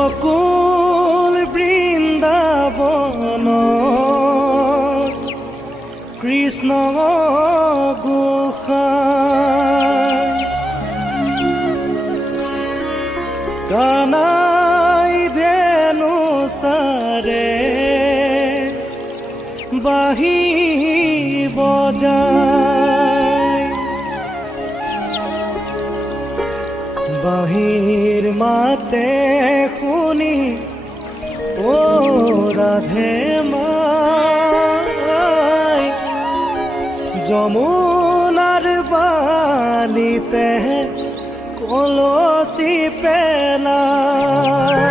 गोकुल बृंदावन कृष्ण गोसाई कानाई धेनु सारे बाही बजाय बाहिर माते শুনি ও রাধে মাই যমুনার বালিতে কলসি পেলায়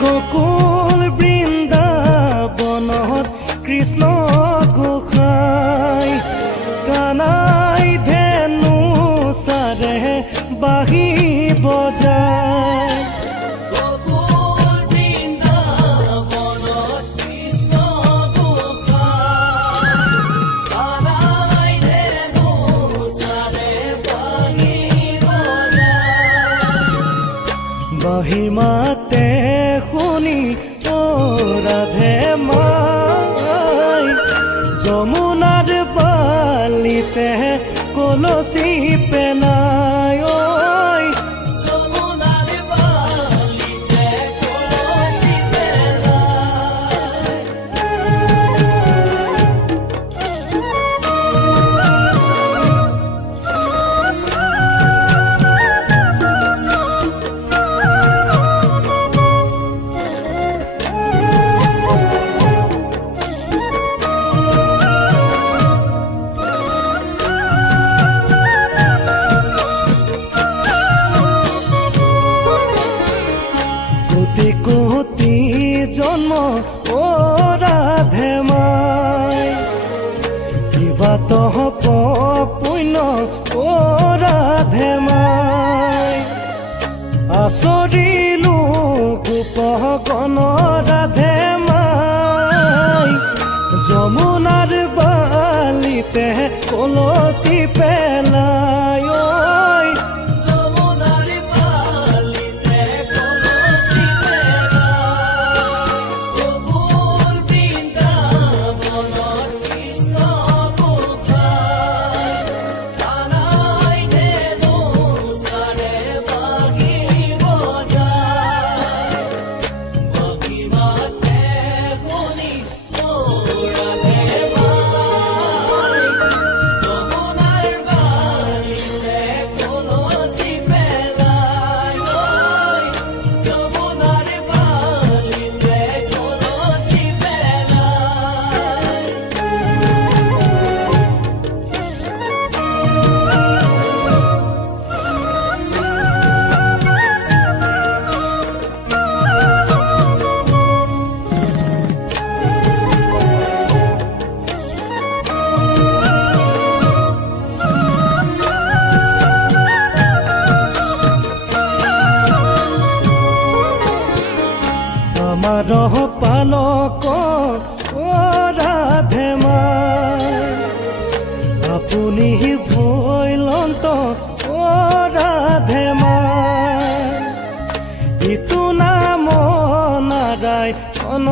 गोकुल बृंदावনত कृष्ण गोसाई कानाई धेनु सारे बाही बजाय गोकुल बृंदावনত कृष्ण गोसाई कानाई धेनु सारे बाही बजाय बाही माते শুনি ও রাধে মাই যমুনার বালিতে কলসি পেলায় যমুনার বালিতে কলসি পেলায় কোটি জন্ম ও রাধে মাই কিবা তহ পুণ্য ও রাধে মাই আচৰিলো গোপগণ ৰাধে মাই যমুনার বালিতে কলসি পেলায় যমুনার বালিতে কলসি পেলায় গোকুল বৃন্দাবনত কৃষ্ণ গোসাই কানাই ধেনু সারে বাহি বজায় বাহি মাতে শুনি ও রাধে মাই যমুনার বালিতে কলসি পেলায় যমুনার বালিতে কলসি পেলায় আমার পালক ও রাধে মাই আপুনি ভৈলন্ত ও রাধে মাই ইটো নাম নারায়ণ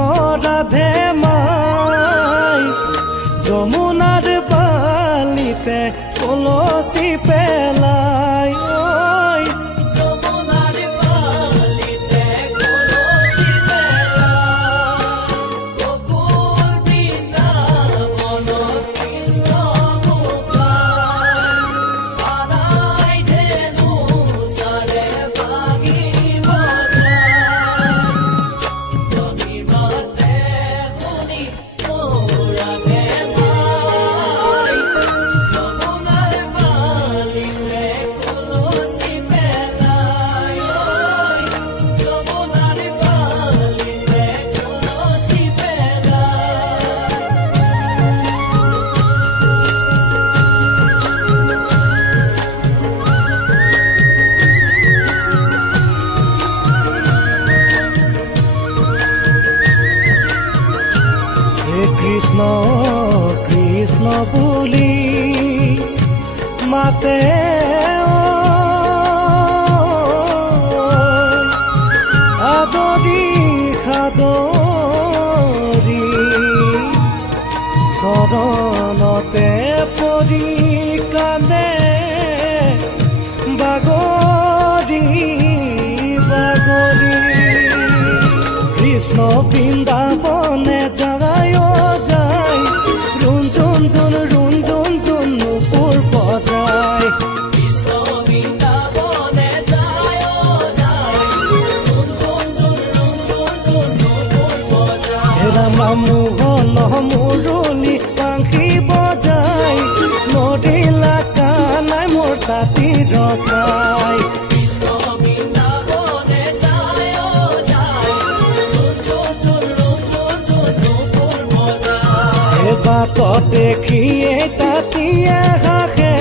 রাধে মাই যমুনার বালিতে কলসি পেলায় যমুনার বালিতে কলসি পেলায় কৃষ্ণ কৃষ্ণ বুলি মাতে আদৰি সাদৰি চৰণতে পৰি কান্দে বাগৰি বাগৰি কৃষ্ণ বৃন্দাবনে যায় যায় ৰুঞ্জুন জুন নুপুৰ বজায় কৃষ্ণ বৃন্দাবনে যায় যায় নুপুৰ বজায় ৰামা মোহন মুৰলী বাংশী বজাই নদীলা কানাই মোৰ তাঁতি ৰখাই কৃষ্ণ বৃন্দাবনে যায় যায় নুপুৰ বজায় বাটত দেখিয়ে তাঁতিয়ে হাসে